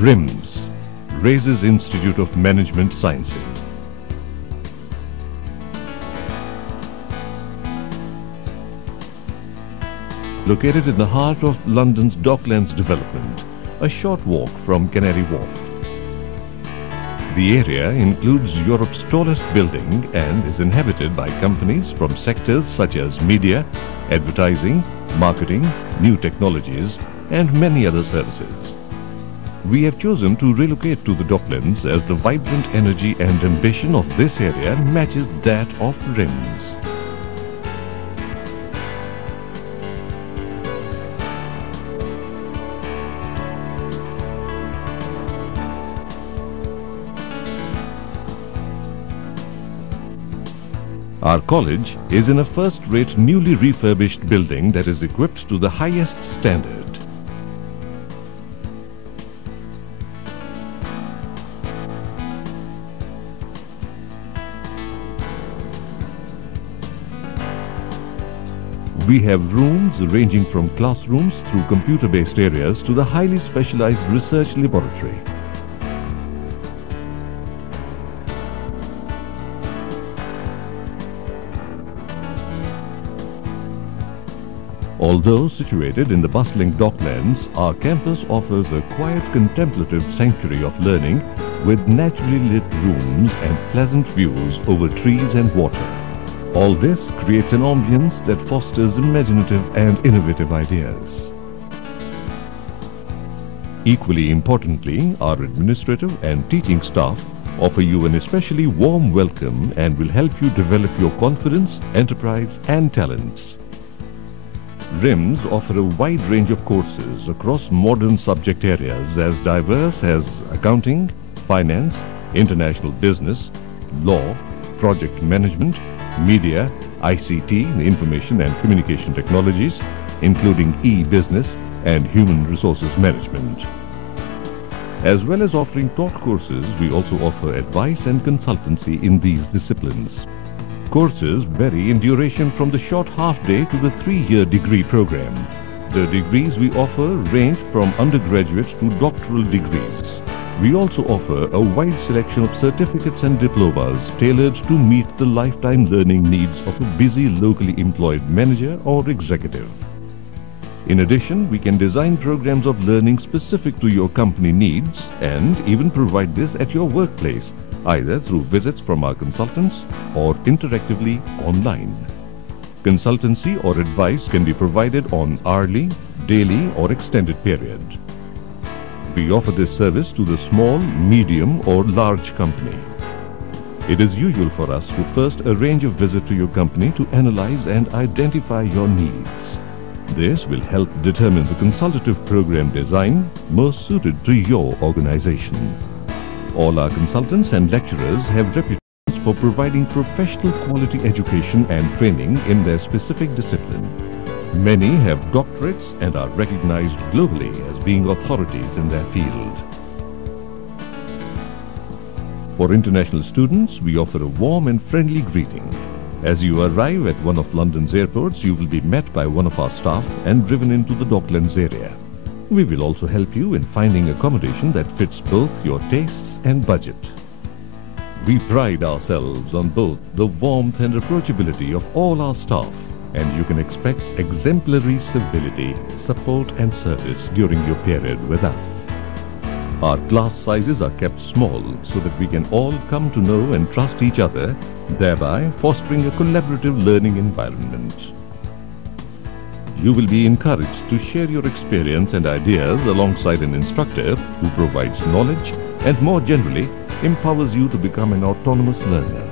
RIMS, Raises Institute of Management Sciences. Located in the heart of London's Docklands development, a short walk from Canary Wharf. The area includes Europe's tallest building and is inhabited by companies from sectors such as media, advertising, marketing, new technologies, and many other services. We have chosen to relocate to the Docklands as the vibrant energy and ambition of this area matches that of RIMS. Our college is in a first-rate, newly refurbished building that is equipped to the highest standard. We have rooms ranging from classrooms through computer-based areas to the highly specialized research laboratory. Although situated in the bustling Docklands, our campus offers a quiet contemplative sanctuary of learning with naturally lit rooms and pleasant views over trees and water. All this creates an ambience that fosters imaginative and innovative ideas. Equally importantly, our administrative and teaching staff offer you an especially warm welcome and will help you develop your confidence, enterprise and talents. RIMS offer a wide range of courses across modern subject areas as diverse as accounting, finance, international business, law, project management, media, ICT, information and communication technologies, including e-business and human resources management. As well as offering taught courses, we also offer advice and consultancy in these disciplines. Courses vary in duration from the short half-day to the 3-year degree program. The degrees we offer range from undergraduate to doctoral degrees. We also offer a wide selection of certificates and diplomas tailored to meet the lifetime learning needs of a busy locally employed manager or executive. In addition, we can design programs of learning specific to your company needs and even provide this at your workplace, either through visits from our consultants or interactively online. Consultancy or advice can be provided on hourly, daily or extended period. We offer this service to the small, medium or large company. It is usual for us to first arrange a visit to your company to analyze and identify your needs. This will help determine the consultative program design most suited to your organization. All our consultants and lecturers have reputations for providing professional quality education and training in their specific discipline. Many have doctorates and are recognized globally as being authorities in their field. For international students, we offer a warm and friendly greeting. As you arrive at one of London's airports, you will be met by one of our staff and driven into the Docklands area. We will also help you in finding accommodation that fits both your tastes and budget. We pride ourselves on both the warmth and approachability of all our staff, and you can expect exemplary civility, support and service during your period with us. Our class sizes are kept small so that we can all come to know and trust each other, thereby fostering a collaborative learning environment. You will be encouraged to share your experience and ideas alongside an instructor who provides knowledge and more generally empowers you to become an autonomous learner.